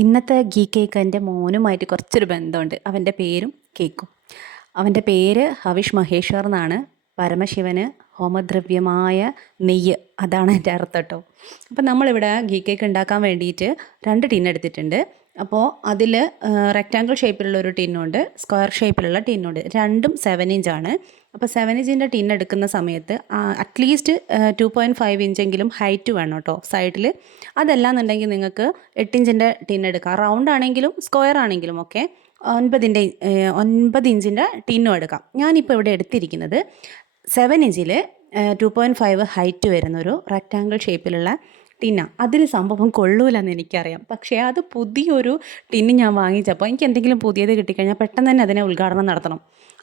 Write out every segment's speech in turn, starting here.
ഇന്നത്തെ ഗീ കേക്ക് എൻ്റെ മോനുമായിട്ട് കുറച്ചൊരു ബന്ധമുണ്ട്. അവൻ്റെ പേരും കേക്കും. അവൻ്റെ പേര് ഹവിഷ് മഹേശ്വർ എന്നാണ്. പരമശിവന് ഹോമദ്രവ്യമായ നെയ്യ്, അതാണ് എൻ്റെ അർത്ഥം കേട്ടോ. അപ്പം നമ്മളിവിടെ ഗീ കേക്ക് ഉണ്ടാക്കാൻ വേണ്ടിയിട്ട് 2 ടിൻ എടുത്തിട്ടുണ്ട്. അപ്പോൾ അതിൽ റെക്റ്റാങ്കിൾ ഷേപ്പിലുള്ള ഒരു ടിന്നുണ്ട്, സ്ക്വയർ ഷേപ്പിലുള്ള ടിന്നുണ്ട്. രണ്ടും 7 ഇഞ്ചാണ്. അപ്പോൾ 7 ഇഞ്ചിൻ്റെ ടിൻ എടുക്കുന്ന സമയത്ത് അറ്റ്ലീസ്റ്റ് 2.5 ഇഞ്ചെങ്കിലും ഹൈറ്റ് വേണം കേട്ടോ സൈഡിൽ. അതല്ലാന്നുണ്ടെങ്കിൽ നിങ്ങൾക്ക് 8 ഇഞ്ചിൻ്റെ ടിൻ എടുക്കാം. റൗണ്ട് ആണെങ്കിലും സ്ക്വയർ ആണെങ്കിലും ഒക്കെ 9 ഇഞ്ചിൻ്റെ ടിന്നും എടുക്കാം. ഞാനിപ്പോൾ ഇവിടെ എടുത്തിരിക്കുന്നത് 7 ഇഞ്ചിൽ 2.5 ഹൈറ്റ് വരുന്നൊരു റെക്റ്റാങ്കിൾ ഷേപ്പിലുള്ള ടിന്നാണ്. അതിൽ സംഭവം കൊള്ളൂലെന്ന് എനിക്കറിയാം. പക്ഷേ അത് പുതിയൊരു ടിന്ന് ഞാൻ വാങ്ങിച്ചപ്പോൾ എനിക്ക് എന്തെങ്കിലും പുതിയത് കിട്ടിക്കഴിഞ്ഞാൽ പെട്ടെന്ന് തന്നെ അതിനെ ഉദ്ഘാടനം നടത്തണം.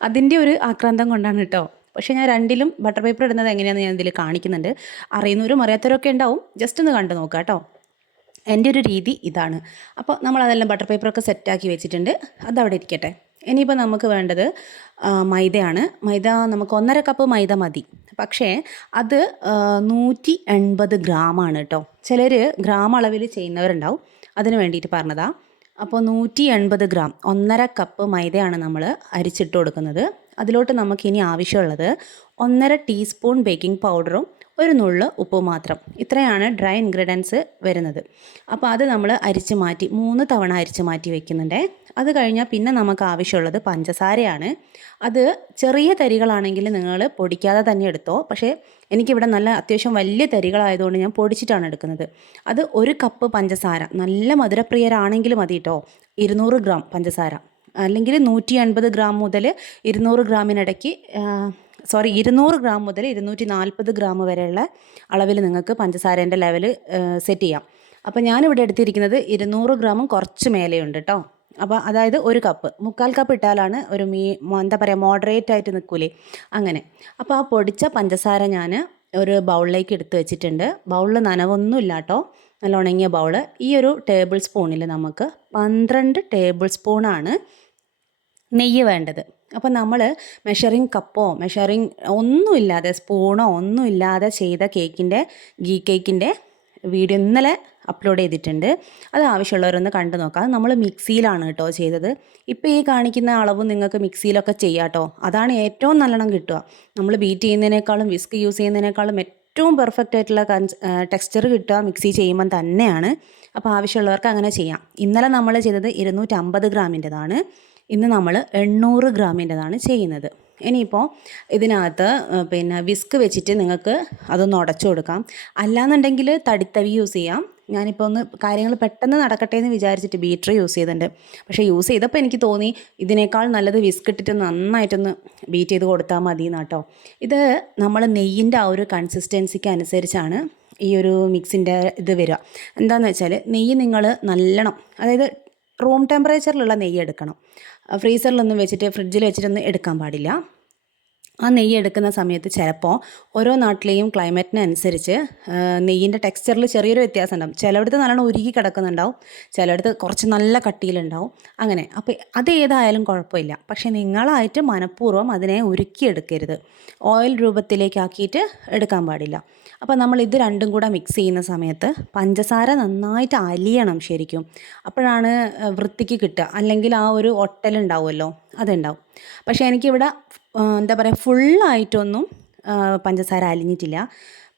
അതിൻ്റെ ഒരു ആക്രാന്തം കൊണ്ടാണ് കേട്ടോ. പക്ഷേ ഞാൻ രണ്ടിലും ബട്ടർ പേപ്പർ ഇടുന്നത് എങ്ങനെയാണെന്ന് ഞാൻ ഇതിൽ കാണിക്കുന്നുണ്ട്. അറിയുന്നവരും അറിയാത്തവരൊക്കെ ഉണ്ടാവും. ജസ്റ്റ് ഒന്ന് കണ്ടു നോക്കാം കേട്ടോ. എൻ്റെ ഒരു രീതി ഇതാണ്. അപ്പോൾ നമ്മളതെല്ലാം ബട്ടർ പേപ്പറൊക്കെ സെറ്റാക്കി വെച്ചിട്ടുണ്ട്. അതവിടെ ഇരിക്കട്ടെ. ഇനിയിപ്പോൾ നമുക്ക് വേണ്ടത് മൈദയാണ്. മൈദ നമുക്ക് 1.5 കപ്പ് മൈദ മതി. പക്ഷേ അത് 180 ഗ്രാമാണ് കേട്ടോ. ചിലർ ഗ്രാം അളവിൽ ചെയ്യുന്നവരുണ്ടാവും, അതിന് വേണ്ടിയിട്ട് പറഞ്ഞതാണ്. അപ്പോൾ 180 ഗ്രാം, 1.5 കപ്പ് മൈദയാണ് നമ്മൾ അരിച്ചിട്ട് കൊടുക്കുന്നത്. അതിലോട്ട് നമുക്കിനി ആവശ്യമുള്ളത് 1.5 ടീസ്പൂൺ ബേക്കിംഗ് പൗഡറും ഒരു നുള്ള് ഉപ്പ് മാത്രം. ഇത്രയാണ് ഡ്രൈ ഇൻഗ്രീഡിയൻസ് വരുന്നത്. അപ്പോൾ അത് നമ്മൾ അരിച്ച് മാറ്റി 3 തവണ അരിച്ച് മാറ്റി വെക്കുന്നുണ്ട്. അത് കഴിഞ്ഞാൽ പിന്നെ നമുക്ക് ആവശ്യമുള്ളത് പഞ്ചസാരയാണ്. അത് ചെറിയ തരികളാണെങ്കിൽ നിങ്ങൾ പൊടിക്കാതെ തന്നെ എടുത്തോ. പക്ഷേ എനിക്കിവിടെ നല്ല അത്യാവശ്യം വലിയ തരികളായതുകൊണ്ട് ഞാൻ പൊടിച്ചിട്ടാണ് എടുക്കുന്നത്. അത് 1 കപ്പ് പഞ്ചസാര, നല്ല മധുരപ്രിയരാണെങ്കിൽ മതി കേട്ടോ. 200 ഗ്രാം പഞ്ചസാര, അല്ലെങ്കിൽ 180 ഗ്രാം മുതൽ 200 ഗ്രാമിനിടയ്ക്ക് 200 ഗ്രാം മുതൽ 240 ഗ്രാം വരെയുള്ള അളവിൽ നിങ്ങൾക്ക് പഞ്ചസാരേൻ്റെ ലെവൽ സെറ്റ് ചെയ്യാം. അപ്പോൾ ഞാനിവിടെ എടുത്തിരിക്കുന്നത് 200 ഗ്രാമും കുറച്ച് മേലെയുണ്ട് കേട്ടോ. അപ്പോൾ അതായത് 1 കപ്പ്, 3/4 കപ്പ് ഇട്ടാലാണ് ഒരു എന്താ പറയുക, മോഡറേറ്റ് ആയിട്ട് നിൽക്കൂലേ, അങ്ങനെ. അപ്പോൾ ആ പൊടിച്ച പഞ്ചസാര ഞാൻ ഒരു ബൗളിലേക്ക് എടുത്ത് വെച്ചിട്ടുണ്ട്. ബൗളിൽ നനവൊന്നുമില്ല കേട്ടോ, നല്ല ഉണങ്ങിയ ബൗള്. ഈ ഒരു ടേബിൾ സ്പൂണിൽ നമുക്ക് 12 ടേബിൾ സ്പൂണാണ് നെയ്യ് വേണ്ടത്. അപ്പോൾ നമ്മൾ മെഷറിങ് കപ്പോ ഒന്നുമില്ലാതെ, സ്പൂണോ ഒന്നുമില്ലാതെ ചെയ്ത ഗീ കേക്കിൻ്റെ വീഡിയോ ഇന്നലെ അപ്ലോഡ് ചെയ്തിട്ടുണ്ട്. അത് ആവശ്യമുള്ളവരൊന്ന് കണ്ടു നോക്കാം. അത് നമ്മൾ മിക്സിയിലാണ് കേട്ടോ ചെയ്തത്. ഇപ്പോൾ ഈ കാണിക്കുന്ന അളവും നിങ്ങൾക്ക് മിക്സിയിലൊക്കെ ചെയ്യാം കേട്ടോ. അതാണ് ഏറ്റവും നല്ലോണം കിട്ടുക. നമ്മൾ ബീറ്റ് ചെയ്യുന്നതിനേക്കാളും വിസ്ക് യൂസ് ചെയ്യുന്നതിനേക്കാളും ഏറ്റവും പെർഫെക്റ്റ് ആയിട്ടുള്ള ടെക്സ്ചർ കിട്ടുക മിക്സി ചെയ്യുമ്പം തന്നെയാണ്. അപ്പോൾ ആവശ്യമുള്ളവർക്ക് അങ്ങനെ ചെയ്യാം. ഇന്നലെ നമ്മൾ ചെയ്തത് 250 ഗ്രാമിൻ്റെതാണ്. ഇന്ന് നമ്മൾ 800 ഗ്രാമിൻ്റെതാണ് ചെയ്യുന്നത്. ഇനിയിപ്പോൾ ഇതിനകത്ത് വിസ്ക് വെച്ചിട്ട് നിങ്ങൾക്ക് അതൊന്ന് ഉടച്ചു കൊടുക്കാം. അല്ലാന്നുണ്ടെങ്കിൽ തടിത്തവി യൂസ് ചെയ്യാം. ഞാനിപ്പോൾ ഒന്ന് കാര്യങ്ങൾ പെട്ടെന്ന് നടക്കട്ടെ എന്ന് വിചാരിച്ചിട്ട് ബീറ്റർ യൂസ് ചെയ്തിട്ടുണ്ട്. പക്ഷേ യൂസ് ചെയ്തപ്പോൾ എനിക്ക് തോന്നി ഇതിനേക്കാൾ നല്ലത് വിസ്ക് ഇട്ടിട്ട് നന്നായിട്ടൊന്ന് ബീറ്റ് ചെയ്ത് കൊടുത്താൽ മതി എന്നാട്ടോ. ഇത് നമ്മൾ നെയ്യിൻ്റെ ആ ഒരു കൺസിസ്റ്റൻസിക്ക് അനുസരിച്ചാണ് ഈ ഒരു മിക്സിൻ്റെ ഇത് വരിക. എന്താണെന്ന് വെച്ചാൽ നെയ്യ് നിങ്ങൾ നല്ലോണം, അതായത് റൂം ടെമ്പറേച്ചറിലുള്ള നെയ്യ് എടുക്കണം. ഫ്രീസറിലൊന്നും വെച്ചിട്ട് ഫ്രിഡ്ജിൽ വെച്ചിട്ടൊന്നും എടുക്കാൻ പാടില്ല. ആ നെയ്യ് എടുക്കുന്ന സമയത്ത് ചിലപ്പോൾ ഓരോ നാട്ടിലെയും ക്ലൈമറ്റിനനുസരിച്ച് നെയ്യിൻ്റെ ടെക്സ്ചറിൽ ചെറിയൊരു വ്യത്യാസം ഉണ്ടാവും. ചിലയിടത്ത് നല്ലോണം ഉരുകി കിടക്കുന്നുണ്ടാവും, ചിലയിടത്ത് കുറച്ച് നല്ല കട്ടിയിലുണ്ടാവും, അങ്ങനെ. അപ്പോൾ അത് ഏതായാലും കുഴപ്പമില്ല. പക്ഷേ നിങ്ങളായിട്ട് മനഃപൂർവ്വം അതിനെ ഉരുക്കിയെടുക്കരുത്, ഓയിൽ രൂപത്തിലേക്കാക്കിയിട്ട് എടുക്കാൻ പാടില്ല. അപ്പോൾ നമ്മൾ ഇത് രണ്ടും കൂടെ മിക്സ് ചെയ്യുന്ന സമയത്ത് പഞ്ചസാര നന്നായിട്ട് അലിയണം ശരിക്കും. അപ്പോഴാണ് വൃത്തിക്ക് കിട്ടുക. അല്ലെങ്കിൽ ആ ഒരു ഒട്ടലുണ്ടാവുമല്ലോ, അതുണ്ടാവും. പക്ഷേ എനിക്കിവിടെ എന്താ പറയുക, ഫുള്ളായിട്ടൊന്നും പഞ്ചസാര അലിഞ്ഞിട്ടില്ല.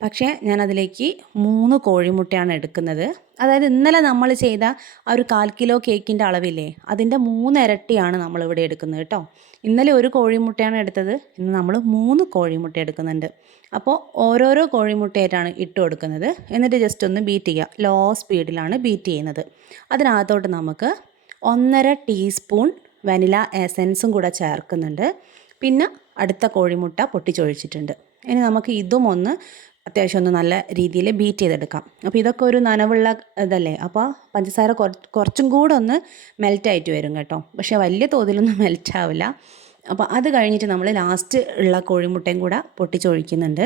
പക്ഷേ ഞാനതിലേക്ക് 3 കോഴിമുട്ടയാണ് എടുക്കുന്നത്. അതായത് ഇന്നലെ നമ്മൾ ചെയ്ത ആ ഒരു 1/4 കിലോ കേക്കിൻ്റെ അളവില്ലേ, അതിൻ്റെ 3 ഇരട്ടിയാണ് നമ്മളിവിടെ എടുക്കുന്നത് കേട്ടോ. ഇന്നലെ 1 കോഴിമുട്ടയാണ് എടുത്തത്, ഇന്ന് നമ്മൾ 3 കോഴിമുട്ട എടുക്കുന്നുണ്ട്. അപ്പോൾ ഓരോരോ കോഴിമുട്ടയായിട്ടാണ് ഇട്ട് കൊടുക്കുന്നത്. എന്നിട്ട് ജസ്റ്റ് ഒന്ന് ബീറ്റ് ചെയ്യുക. ലോ സ്പീഡിലാണ് ബീറ്റ് ചെയ്യുന്നത്. അതിനകത്തോട്ട് നമുക്ക് 1.5 ടീസ്പൂൺ വനില എസൻസും കൂടെ ചേർക്കുന്നുണ്ട്. പിന്നെ അടുത്ത കോഴിമുട്ട പൊട്ടിച്ചൊഴിച്ചിട്ടുണ്ട്. ഇനി നമുക്ക് ഇതും ഒന്ന് അത്യാവശ്യം ഒന്ന് നല്ല രീതിയിൽ ബീറ്റ് ചെയ്തെടുക്കാം. അപ്പോൾ ഇതൊക്കെ ഒരു നനവുള്ള ഇതല്ലേ, അപ്പോൾ പഞ്ചസാര കുറച്ചും കൂടെ ഒന്ന് മെൽറ്റായിട്ട് വരും കേട്ടോ. പക്ഷേ വലിയ തോതിലൊന്നും മെൽറ്റ് ആവില്ല. അപ്പോൾ അത് കഴിഞ്ഞിട്ട് നമ്മൾ ലാസ്റ്റ് ഉള്ള കോഴിമുട്ടയും കൂടെ പൊട്ടിച്ചൊഴിക്കുന്നുണ്ട്.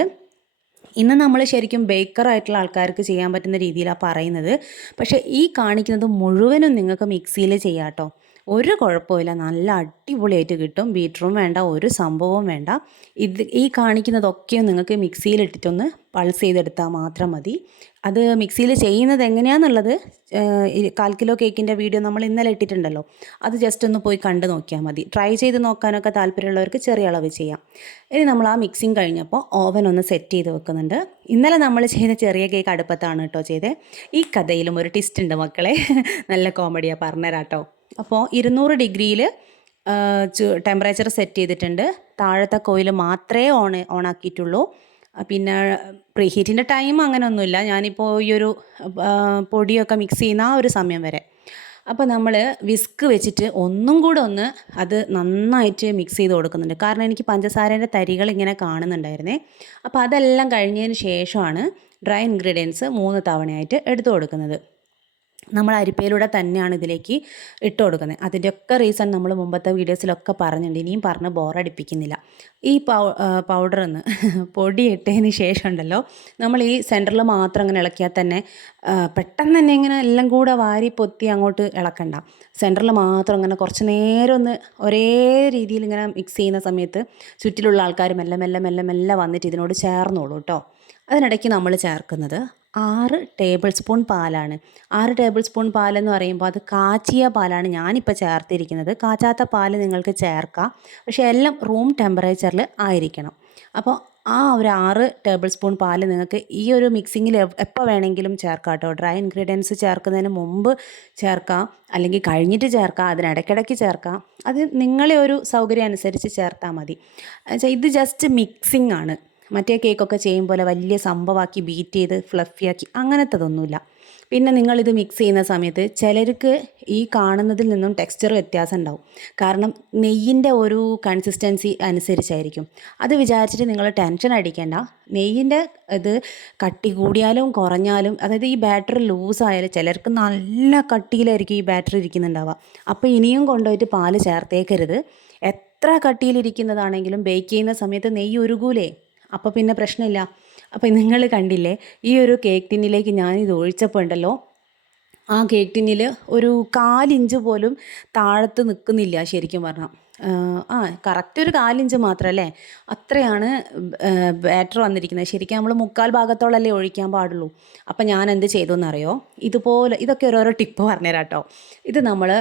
ഇന്ന് നമ്മൾ ശരിക്കും ബേക്കറായിട്ടുള്ള ആൾക്കാർക്ക് ചെയ്യാൻ പറ്റുന്ന രീതിയിലാണ് പറയുന്നത്. പക്ഷേ ഈ കാണിക്കുന്നത് മുഴുവനും നിങ്ങൾക്ക് മിക്സിയിൽ ചെയ്യാം കേട്ടോ. ഒരു കുഴപ്പമില്ല, നല്ല അടിപൊളിയായിട്ട് കിട്ടും. ബീറ്ററും വേണ്ട, ഒരു സംഭവവും വേണ്ട. ഈ കാണിക്കുന്നതൊക്കെയും നിങ്ങൾക്ക് മിക്സിയിലിട്ടിട്ടൊന്ന് പൾസ് ചെയ്തെടുത്താൽ മാത്രം മതി. അത് മിക്സിയിൽ ചെയ്യുന്നത് എങ്ങനെയാണെന്നുള്ളത് 1/4 കിലോ കേക്കിൻ്റെ വീഡിയോ നമ്മൾ ഇന്നലെ ഇട്ടിട്ടുണ്ടല്ലോ, അത് ജസ്റ്റ് ഒന്ന് പോയി കണ്ടു നോക്കിയാൽ മതി. ട്രൈ ചെയ്ത് നോക്കാനൊക്കെ താല്പര്യമുള്ളവർക്ക് ചെറിയ അളവ് ചെയ്യാം. ഇനി നമ്മൾ ആ മിക്സിങ് കഴിഞ്ഞപ്പോൾ ഓവൻ ഒന്ന് സെറ്റ് ചെയ്ത് വെക്കുന്നുണ്ട്. ഇന്നലെ നമ്മൾ ചെയ്ത ചെറിയ കേക്ക് അടുപ്പത്താണ് കേട്ടോ ചെയ്തത്. ഈ കഥയിലും ഒരു ട്വിസ്റ്റ് ഉണ്ട് മക്കളെ. നല്ല കോമഡിയാണ്, പറഞ്ഞുതരാം. അപ്പോൾ 200 ഡിഗ്രിയിൽ ടെമ്പറേച്ചർ സെറ്റ് ചെയ്തിട്ടുണ്ട്. താഴത്തെ കോയിൽ മാത്രമേ ഓണാക്കിയിട്ടുള്ളൂ. പിന്നെ പ്രീഹീറ്റിൻ്റെ ടൈം അങ്ങനെയൊന്നുമില്ല. ഞാനിപ്പോൾ ഈ ഒരു പൊടിയൊക്കെ മിക്സ് ചെയ്യുന്ന ആ ഒരു സമയം വരെ. അപ്പോൾ നമ്മൾ വിസ്ക് വെച്ചിട്ട് ഒന്നും കൂടെ ഒന്ന് അത് നന്നായിട്ട് മിക്സ് ചെയ്ത് കൊടുക്കുന്നുണ്ട്. കാരണം എനിക്ക് പഞ്ചസാരേൻ്റെ തരികൾ ഇങ്ങനെ കാണുന്നുണ്ടായിരുന്നേ. അപ്പോൾ അതെല്ലാം കഴിഞ്ഞതിന് ശേഷമാണ് ഡ്രൈ ഇൻഗ്രീഡിയൻസ് 3 തവണയായിട്ട് എടുത്തു കൊടുക്കുന്നത്. നമ്മൾ അരിപ്പയിലൂടെ തന്നെയാണ് ഇതിലേക്ക് ഇട്ട് കൊടുക്കുന്നത്. അതിൻ്റെയൊക്കെ റീസൺ നമ്മൾ മുമ്പത്തെ വീഡിയോസിലൊക്കെ പറഞ്ഞിട്ടുണ്ട്, ഇനിയും പറഞ്ഞ് ബോറടിപ്പിക്കുന്നില്ല. ഈ പൗഡറൊന്ന് പൊടി ഇട്ടതിന് ശേഷം ഉണ്ടല്ലോ, നമ്മൾ ഈ സെൻറ്ററിൽ മാത്രം അങ്ങനെ ഇളക്കിയാൽ തന്നെ പെട്ടെന്ന് തന്നെ ഇങ്ങനെ എല്ലാം കൂടെ വാരി പൊത്തി അങ്ങോട്ട് ഇളക്കണ്ട. സെൻറ്ററിൽ മാത്രം അങ്ങനെ കുറച്ച് നേരം ഒന്ന് ഒരേ രീതിയിൽ ഇങ്ങനെ മിക്സ് ചെയ്യുന്ന സമയത്ത് ചുറ്റിലുള്ള ആൾക്കാർ മെല്ലെ മെല്ലെ മെല്ലെ മെല്ലെ വന്നിട്ട് ഇതിനോട് ചേർന്നോളൂ കേട്ടോ. അതിനിടയ്ക്ക് നമ്മൾ ചേർക്കുന്നത് 6 ടേബിൾ സ്പൂൺ പാലാണ്. 6 ടേബിൾ സ്പൂൺ പാലെന്ന് പറയുമ്പോൾ അത് കാച്ചിയ പാലാണ് ഞാനിപ്പോൾ ചേർത്തിരിക്കുന്നത്. കാച്ചാത്ത പാൽ നിങ്ങൾക്ക് ചേർക്കാം, പക്ഷേ എല്ലാം റൂം ടെമ്പറേച്ചറിൽ ആയിരിക്കണം. അപ്പോൾ ആ ഒരു 6 ടേബിൾ സ്പൂൺ പാൽ നിങ്ങൾക്ക് ഈ ഒരു മിക്സിങ്ങിൽ എപ്പോൾ വേണമെങ്കിലും ചേർക്കാം കേട്ടോ. ഡ്രൈ ഇൻഗ്രീഡിയൻസ് ചേർക്കുന്നതിന് മുമ്പ് ചേർക്കാം, അല്ലെങ്കിൽ കഴിഞ്ഞിട്ട് ചേർക്കാം, അതിനിടയ്ക്കിടയ്ക്ക് ചേർക്കാം. അത് നിങ്ങളെ ഒരു സൗകര്യം അനുസരിച്ച് ചേർത്താൽ മതി. ഇത് ജസ്റ്റ് മിക്സിംഗ് ആണ്. മറ്റേ കേക്കൊക്കെ ചെയ്യും പോലെ വലിയ സംഭവമാക്കി ബീറ്റ് ചെയ്ത് ഫ്ലഫിയാക്കി അങ്ങനത്തതൊന്നുമില്ല. പിന്നെ നിങ്ങളിത് മിക്സ് ചെയ്യുന്ന സമയത്ത് ചിലർക്ക് ഈ കാണുന്നതിൽ നിന്നും ടെക്സ്ചർ വ്യത്യാസം ഉണ്ടാവും. കാരണം നെയ്യിൻ്റെ ഒരു കൺസിസ്റ്റൻസി അനുസരിച്ചായിരിക്കും. അത് വിചാരിച്ചിട്ട് നിങ്ങൾ ടെൻഷൻ അടിക്കേണ്ട. നെയ്യിൻ്റെ ഇത് കട്ടി കൂടിയാലും കുറഞ്ഞാലും, അതായത് ഈ ബാറ്ററി ലൂസായാലും ചിലർക്ക് നല്ല കട്ടിയിലായിരിക്കും ഈ ബാറ്ററി ഇരിക്കുന്നുണ്ടാവുക. അപ്പോൾ ഇനിയും കൊണ്ടുപോയിട്ട് പാല് ചേർത്തേക്കരുത്. എത്ര കട്ടിയിലിരിക്കുന്നതാണെങ്കിലും ബേക്ക് ചെയ്യുന്ന സമയത്ത് നെയ്യ് ഉരുകൂലേ, അപ്പോൾ പിന്നെ പ്രശ്നമില്ല. അപ്പോൾ നിങ്ങൾ കണ്ടില്ലേ, ഈ ഒരു കേക്ക് ടിന്നിലേക്ക് ഞാനിത് ഒഴിച്ചപ്പോൾ ഉണ്ടല്ലോ, ആ കേക്ക് ടിന്നിൽ ഒരു 1/4 ഇഞ്ച് പോലും താഴത്ത് നിൽക്കുന്നില്ല ശരിക്കും പറഞ്ഞാൽ. കറക്റ്റ് ഒരു 1/4 ഇഞ്ച് മാത്രമല്ലേ, അത്രയാണ് ബാറ്റർ വന്നിരിക്കുന്നത്. ശരിക്കും നമ്മൾ 3/4 ഭാഗത്തോളല്ലേ ഒഴിക്കാൻ പാടുള്ളൂ. അപ്പം ഞാൻ എന്ത് ചെയ്തു എന്നറിയോ, ഇതുപോലെ ഇതൊക്കെ ഓരോരോ ടിപ്പ് പറഞ്ഞുതരാം കേട്ടോ. ഇത് നമ്മൾ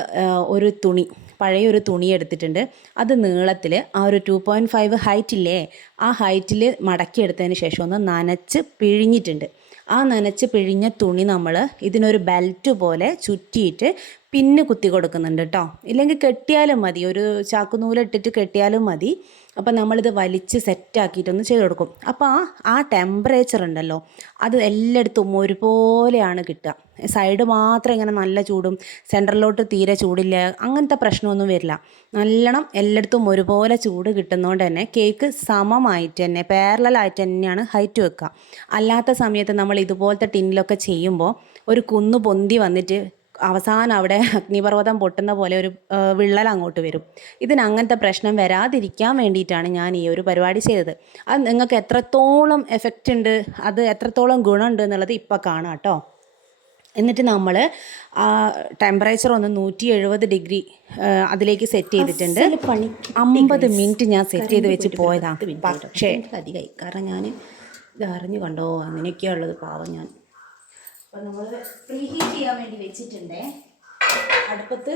ഒരു തുണി, പഴയൊരു തുണി എടുത്തിട്ടുണ്ട്. അത് നീളത്തിൽ ആ ഒരു 2.5 ഹൈറ്റില്ലേ, ആ ഹൈറ്റിൽ മടക്കിയെടുത്തതിന് ശേഷം ഒന്ന് നനച്ച് പിഴിഞ്ഞിട്ടുണ്ട്. ആ നനച്ച് പിഴിഞ്ഞ തുണി നമ്മൾ ഇതിനൊരു ബെൽറ്റ് പോലെ ചുറ്റിയിട്ട് പിന്ന് കുത്തി കൊടുക്കുന്നുണ്ട് കേട്ടോ. ഇല്ലെങ്കിൽ കെട്ടിയാലും മതി, ഒരു ചാക്കുനൂലിട്ടിട്ട് കെട്ടിയാലും മതി. അപ്പം നമ്മളിത് വലിച്ച് സെറ്റാക്കിയിട്ടൊന്ന് ചെയ്ത് കൊടുക്കും. അപ്പോൾ ആ ടെമ്പറേച്ചർ ഉണ്ടല്ലോ, അത് എല്ലായിടത്തും ഒരുപോലെയാണ് കിട്ടുക. സൈഡ് മാത്രം ഇങ്ങനെ നല്ല ചൂടും സെൻറ്ററിലോട്ട് തീരെ ചൂടില്ല, അങ്ങനത്തെ പ്രശ്നമൊന്നും വരില്ല. നല്ലോണം എല്ലായിടത്തും ഒരുപോലെ ചൂട് കിട്ടുന്നതുകൊണ്ട് തന്നെ കേക്ക് സമമായിട്ട് തന്നെ പാരലലായിട്ട് തന്നെയാണ് ഹൈറ്റ് വെക്കുക. അല്ലാത്ത സമയത്ത് നമ്മൾ ഇതുപോലത്തെ ടിന്നിലൊക്കെ ചെയ്യുമ്പോൾ ഒരു കുന്ന് പൊന്തി വന്നിട്ട് അവസാനം അവിടെ അഗ്നിപർവ്വതം പൊട്ടുന്ന പോലെ ഒരു വിള്ളൽ അങ്ങോട്ട് വരും. അങ്ങനത്തെ പ്രശ്നം വരാതിരിക്കാൻ വേണ്ടിയിട്ടാണ് ഞാൻ ഈ ഒരു പരിപാടി ചെയ്തത്. അത് നിങ്ങൾക്ക് എത്രത്തോളം എഫക്റ്റ് ഉണ്ട്, അത് എത്രത്തോളം ഗുണമുണ്ട് എന്നുള്ളത് ഇപ്പോൾ കാണാം കേട്ടോ. എന്നിട്ട് നമ്മൾ ടെമ്പറേച്ചർ ഒന്ന് 170 ഡിഗ്രി അതിലേക്ക് സെറ്റ് ചെയ്തിട്ടുണ്ട്. 50 മിനിറ്റ് ഞാൻ സെറ്റ് ചെയ്ത് വെച്ച് പോയതാണ്. പക്ഷേ അധികമായി, കാരണം ഞാൻ ഇത് അറിഞ്ഞു കണ്ടോ, അങ്ങനെയൊക്കെയുള്ളത് പാവം ഞാൻ. അപ്പോൾ നമ്മൾ പ്രീഹീറ്റ് ചെയ്യാൻ വേണ്ടി വെച്ചിട്ടുണ്ടേ അടുപ്പത്ത്.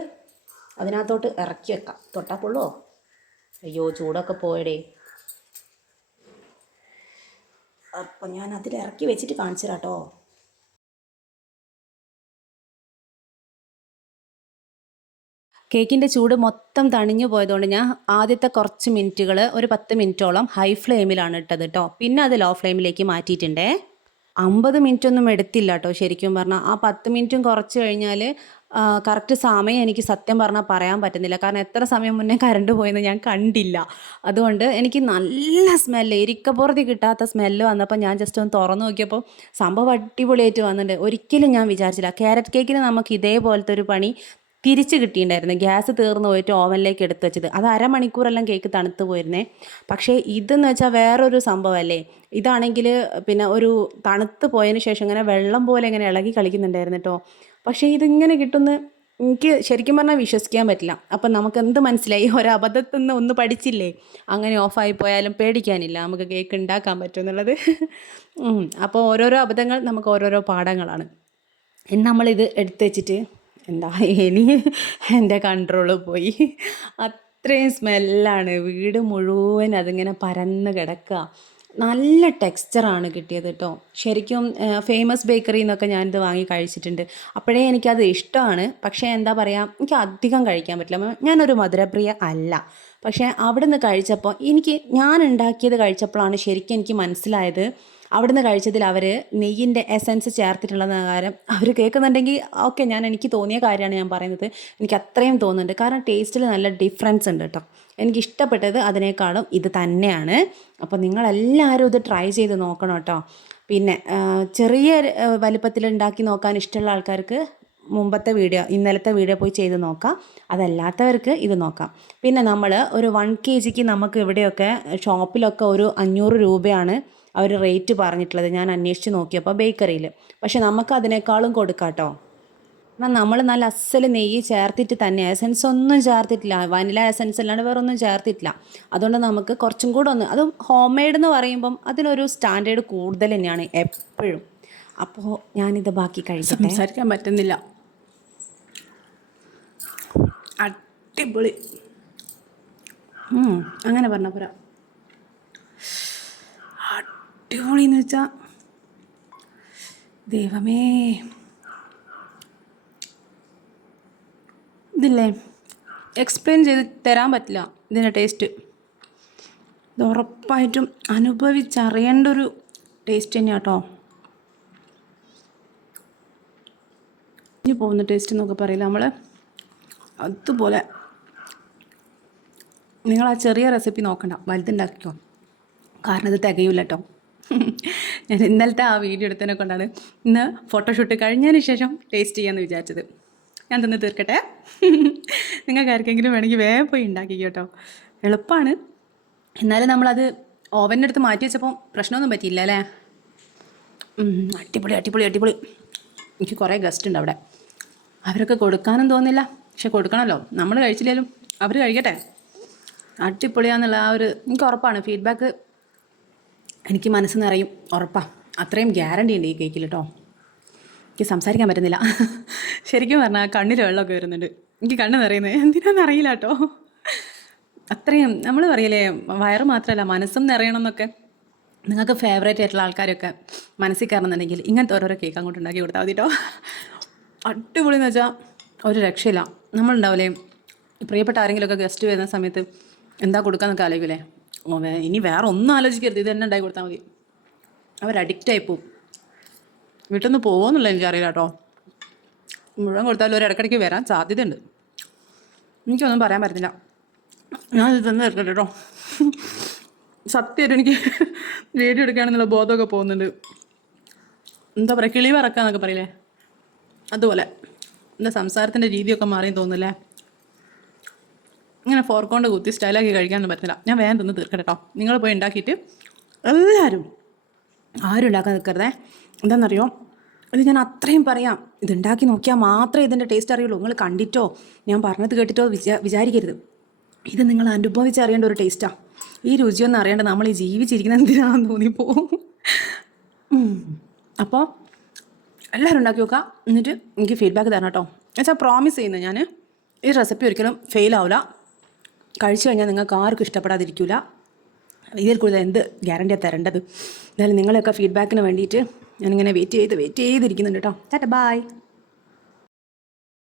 അതിനകത്തോട്ട് ഇറക്കി വെക്കാം. തൊട്ടാ പൊള്ളുവോ? അയ്യോ, ചൂടൊക്കെ പോയടേ. അപ്പോൾ ഞാൻ അതിൽ ഇറക്കി വെച്ചിട്ട് കാണിച്ചു തരാം കേട്ടോ. കേക്കിൻ്റെ ചൂട് മൊത്തം തണിഞ്ഞു പോയതുകൊണ്ട് ഞാൻ ആദ്യത്തെ കുറച്ച് മിനിറ്റുകൾ, ഒരു 10 മിനിറ്റോളം ഹൈ ഫ്ലെയിമിലാണ് ഇട്ടത് കേട്ടോ. പിന്നെ അത് ലോ ഫ്ലെയിമിലേക്ക് മാറ്റിയിട്ടുണ്ടേ. 50 മിനിറ്റൊന്നും എടുത്തില്ല കേട്ടോ ശരിക്കും പറഞ്ഞാൽ. ആ 10 മിനിറ്റും കുറച്ച് കഴിഞ്ഞാൽ കറക്റ്റ് സമയം എനിക്ക് സത്യം പറഞ്ഞാൽ പറയാൻ പറ്റുന്നില്ല. കാരണം എത്ര സമയം മുന്നേ കറണ്ട് പോയെന്ന് ഞാൻ കണ്ടില്ല. അതുകൊണ്ട് എനിക്ക് നല്ല സ്മെല്ല്, എരിക്കപ്പുറത്ത് കിട്ടാത്ത സ്മെല്ല് വന്നപ്പോൾ ഞാൻ ജസ്റ്റ് ഒന്ന് തുറന്നു നോക്കിയപ്പോൾ സംഭവം അടിപൊളിയായിട്ട് വന്നിട്ടുണ്ട്. ഒരിക്കലും ഞാൻ വിചാരിച്ചില്ല. ക്യാരറ്റ് കേക്കിന് നമുക്ക് ഇതേപോലത്തെ ഒരു പണി തിരിച്ച് കിട്ടിയിട്ടുണ്ടായിരുന്നു. ഗ്യാസ് തീർന്നു പോയിട്ട് ഓവനിലേക്ക് എടുത്ത് വെച്ചത്, അത് അരമണിക്കൂറെല്ലാം കേക്ക് തണുത്ത് പോയിരുന്നേ. പക്ഷേ ഇതെന്ന് വെച്ചാൽ വേറൊരു സംഭവമല്ലേ. ഇതാണെങ്കിൽ പിന്നെ ഒരു തണുത്ത് പോയതിന് ശേഷം ഇങ്ങനെ വെള്ളം പോലെ ഇങ്ങനെ ഇളകി കളിക്കുന്നുണ്ടായിരുന്നു കേട്ടോ. പക്ഷേ ഇതിങ്ങനെ കിട്ടുന്ന എനിക്ക് ശരിക്കും പറഞ്ഞാൽ വിശ്വസിക്കാൻ പറ്റില്ല. അപ്പം നമുക്ക് എന്ത് മനസ്സിലായി, ഒരു അബദ്ധത്തിൽ നിന്ന് ഒന്ന് പഠിച്ചില്ലേ, അങ്ങനെ ഓഫായി പോയാലും പേടിക്കാനില്ല, നമുക്ക് കേക്ക് ഉണ്ടാക്കാൻ പറ്റും എന്നുള്ളത്. അപ്പോൾ ഓരോരോ അബദ്ധങ്ങൾ നമുക്ക് ഓരോരോ പാഠങ്ങളാണ്. ഇനി നമ്മളിത് എടുത്ത് വെച്ചിട്ട് എന്താ ഇനി എൻ്റെ കൺട്രോള് പോയി. അത്രയും സ്മെല്ലാണ്, വീട് മുഴുവൻ അതിങ്ങനെ പരന്ന് കിടക്കുക. നല്ല ടെക്സ്ചറാണ് കിട്ടിയത് കേട്ടോ. ശരിക്കും ഫേമസ് ബേക്കറിയിൽ നിന്നൊക്കെ ഞാനിത് വാങ്ങി കഴിച്ചിട്ടുണ്ട്. അപ്പോഴേ എനിക്കത് ഇഷ്ടമാണ്. പക്ഷേ എന്താ പറയുക, എനിക്ക് അധികം കഴിക്കാൻ പറ്റില്ല. ഞാനൊരു മധുരപ്രിയ അല്ല. പക്ഷേ അവിടെ നിന്ന് കഴിച്ചപ്പോൾ ഞാൻ ഉണ്ടാക്കിയത് കഴിച്ചപ്പോഴാണ് ശരിക്കും എനിക്ക് മനസ്സിലായത്, അവിടുന്ന് കഴിച്ചതിൽ അവർ നെയ്യിൻ്റെ എസൻസ് ചേർത്തിട്ടുള്ള കാര്യം അവർ കേൾക്കുന്നുണ്ടെങ്കിൽ ഓക്കെ, എനിക്ക് തോന്നിയ കാര്യമാണ് ഞാൻ പറയുന്നത്. എനിക്ക് അത്രയും തോന്നുന്നുണ്ട്. കാരണം ടേസ്റ്റിൽ നല്ല ഡിഫറൻസ് ഉണ്ട് കേട്ടോ. എനിക്കിഷ്ടപ്പെട്ടത് അതിനേക്കാളും ഇത് തന്നെയാണ്. അപ്പോൾ നിങ്ങളെല്ലാവരും ഇത് ട്രൈ ചെയ്ത് നോക്കണം കേട്ടോ. പിന്നെ ചെറിയ വലിപ്പത്തിൽ ഉണ്ടാക്കി നോക്കാൻ ഇഷ്ടമുള്ള ആൾക്കാർക്ക് ഇന്നലത്തെ വീഡിയോ പോയി ചെയ്ത് നോക്കാം. അതല്ലാത്തവർക്ക് ഇത് നോക്കാം. പിന്നെ നമ്മൾ ഒരു 1 kg നമുക്ക് ഇവിടെയൊക്കെ ഷോപ്പിലൊക്കെ ഒരു 500 രൂപയാണ് അവർ റേറ്റ് പറഞ്ഞിട്ടുള്ളത്. ഞാൻ അന്വേഷിച്ച് നോക്കിയപ്പോൾ ബേക്കറിയിൽ. പക്ഷെ നമുക്ക് അതിനേക്കാളും കൊടുക്കാം കേട്ടോ. എന്നാൽ നമ്മൾ നല്ല അസൽ നെയ്യ് ചേർത്തിട്ട് തന്നെ, എസൻസ് ഒന്നും ചേർത്തിട്ടില്ല, വനില എസൻസ് അല്ലാണ്ട് വേറെ ഒന്നും ചേർത്തിട്ടില്ല. അതുകൊണ്ട് നമുക്ക് കുറച്ചും കൂടെ അതും ഹോം മെയ്ഡ് എന്ന് പറയുമ്പം അതിനൊരു സ്റ്റാൻഡേർഡ് കൂടുതൽ തന്നെയാണ് എപ്പോഴും. അപ്പോൾ ഞാനിത് ബാക്കി കഴിച്ചിട്ട് സംസാരിക്കാൻ പറ്റുന്നില്ല. അടിപൊളി. അങ്ങനെ പറഞ്ഞ പോരാ, അടിപൊളി എന്ന് വെച്ചാൽ ദൈവമേ, ഇതില്ലേ എക്സ്പ്ലെയിൻ ചെയ്ത് തരാൻ പറ്റില്ല ഇതിൻ്റെ ടേസ്റ്റ്. ഇത് ഉറപ്പായിട്ടും അനുഭവിച്ചറിയേണ്ട ഒരു ടേസ്റ്റ് തന്നെയാണ് കേട്ടോ. ഇനി പോകുന്ന ടേസ്റ്റ് എന്നൊക്കെ പറയില്ല നമ്മൾ, അതുപോലെ. നിങ്ങൾ ആ ചെറിയ റെസിപ്പി നോക്കണ്ട, വലുതുണ്ടാക്കിക്കോ. കാരണം ഇത് തികയില്ല കേട്ടോ. ഞാൻ ഇന്നലത്തെ ആ വീഡിയോ എടുത്തതിനെ കൊണ്ടാണ് ഇന്ന് ഫോട്ടോഷൂട്ട് കഴിഞ്ഞതിന് ശേഷം ടേസ്റ്റ് ചെയ്യാമെന്ന് വിചാരിച്ചത്. ഞാൻ തന്നെ തീർക്കട്ടെ. നിങ്ങൾക്ക് ആർക്കെങ്കിലും വേണമെങ്കിൽ വേഗം പോയി ഉണ്ടാക്കിക്കോ കേട്ടോ. എളുപ്പമാണ്. എന്നാലും നമ്മളത് ഓവനിനടുത്ത് മാറ്റി വെച്ചപ്പോൾ പ്രശ്നമൊന്നും പറ്റിയില്ല അല്ലേ. അടിപൊളി അടിപൊളി അടിപൊളി. എനിക്ക് കുറേ ഗസ്റ്റ് ഉണ്ട് അവിടെ, അവരൊക്കെ കൊടുക്കാനും തോന്നില്ല. പക്ഷെ കൊടുക്കണമല്ലോ, നമ്മൾ കഴിച്ചില്ലെങ്കിലും അവർ കഴിക്കട്ടെ. അടിപൊളിയാന്നുള്ള ആ ഒരു എനിക്ക് ഉറപ്പാണ്. ഫീഡ്ബാക്ക് എനിക്ക് മനസ്സ് നിറയും, ഉറപ്പാണ്. അത്രയും ഗ്യാരണ്ടി ഉണ്ട് ഈ കേക്കിൽ കേട്ടോ. എനിക്ക് സംസാരിക്കാൻ പറ്റുന്നില്ല. ശരിക്കും പറഞ്ഞാൽ കണ്ണിൽ വെള്ളമൊക്കെ വരുന്നുണ്ട്. എനിക്ക് കണ്ണ് നിറയുന്നത് എന്തിനാണെന്ന് അറിയില്ല കേട്ടോ. അത്രയും നമ്മൾ പറയില്ലേ, വയറ് മാത്രമല്ല മനസ്സും നിറയണം എന്നൊക്കെ. നിങ്ങൾക്ക് ഫേവറേറ്റ് ആയിട്ടുള്ള ആൾക്കാരൊക്കെ മനസ്സിൽ കയറണമെന്നുണ്ടെങ്കിൽ ഇങ്ങനത്തെ ഓരോരോ കേക്ക് അങ്ങോട്ട് ഉണ്ടാക്കി കൊടുത്താൽ മതി കേട്ടോ. അടിപൊളി എന്ന് വെച്ചാൽ ഒരു രക്ഷയില്ല. നമ്മളുണ്ടാവില്ലേ, പ്രിയപ്പെട്ട ആരെങ്കിലുമൊക്കെ ഗസ്റ്റ് വരുന്ന സമയത്ത് എന്താ കൊടുക്കാമെന്നൊക്കെ ആലോചിക്കില്ലേ. ഇനി വേറെ ഒന്നും ആലോചിക്കരുത്, ഇത് തന്നെ ഉണ്ടാക്കി കൊടുത്താൽ മതി. അവർ അഡിക്റ്റായി പോവും. വീട്ടിൽ നിന്ന് പോകുമെന്നുള്ള എനിക്കറിയില്ല കേട്ടോ. മുഴുവൻ കൊടുത്താലും ഒരു ഇടയ്ക്കിടയ്ക്ക് വരാൻ സാധ്യതയുണ്ട്. എനിക്കൊന്നും പറയാൻ പറ്റില്ല. ഞാനിത് തന്നെ എടുക്കട്ടെ കേട്ടോ. സത്യമായിട്ട് എനിക്ക് വീഡിയോ എടുക്കുകയാണെന്നുള്ള ബോധമൊക്കെ പോകുന്നുണ്ട്. എന്താ പറയുക, കിളി പറക്കാന്നൊക്കെ പറയില്ലേ, അതുപോലെ. എൻ്റെ സംസാരത്തിൻ്റെ രീതിയൊക്കെ മാറിയെന്ന് തോന്നുന്നില്ലേ. ഇങ്ങനെ ഫോർക്കൊണ്ട് കുത്തി സ്റ്റൈലാക്കി കഴിക്കാനൊന്നും പറ്റില്ല. ഞാൻ വേഗം തിന്ന് തീർക്കട്ടെ കേട്ടോ. നിങ്ങൾ പോയി ഉണ്ടാക്കിയിട്ട് എല്ലാവരും ആരും ഉണ്ടാക്കാൻ നിൽക്കരുതേ. എന്താണെന്നറിയോ, ഇത് ഞാൻ അത്രയും പറയാം, ഇതുണ്ടാക്കി നോക്കിയാൽ മാത്രമേ ഇതിൻ്റെ ടേസ്റ്റ് അറിയുള്ളൂ. നിങ്ങൾ കണ്ടിട്ടോ ഞാൻ പറഞ്ഞത് കേട്ടിട്ടോ വിചാരിക്കരുത്. ഇത് നിങ്ങൾ അനുഭവിച്ചറിയേണ്ട ഒരു ടേസ്റ്റാണ്. ഈ രുചിയൊന്നും അറിയേണ്ട നമ്മൾ ഈ ജീവിച്ചിരിക്കുന്ന എന്തിനാണെന്ന് തോന്നിപ്പോവും. അപ്പോൾ എല്ലാവരും ഉണ്ടാക്കി നോക്കുക, എന്നിട്ട് എനിക്ക് ഫീഡ്ബാക്ക് തരണം കേട്ടോ. എന്നുവെച്ചാൽ പ്രോമിസ് ചെയ്യുന്നത്, ഞാൻ ഈ റെസിപ്പി ഒരിക്കലും ഫെയിലാവില്ല. കഴിച്ചു കഴിഞ്ഞാൽ നിങ്ങൾക്ക് ആർക്കും ഇഷ്ടപ്പെടാതിരിക്കില്ല. ഇതിൽ കൂടുതൽ എന്ത് ഗ്യാരണ്ടിയാണ് തരേണ്ടത്. എന്തായാലും നിങ്ങളെയൊക്കെ ഫീഡ്ബാക്കിന് വേണ്ടിയിട്ട് ഞാനിങ്ങനെ വെയിറ്റ് ചെയ്തിരിക്കുന്നുണ്ട് കേട്ടോ. ടാറ്റാ, ബൈ.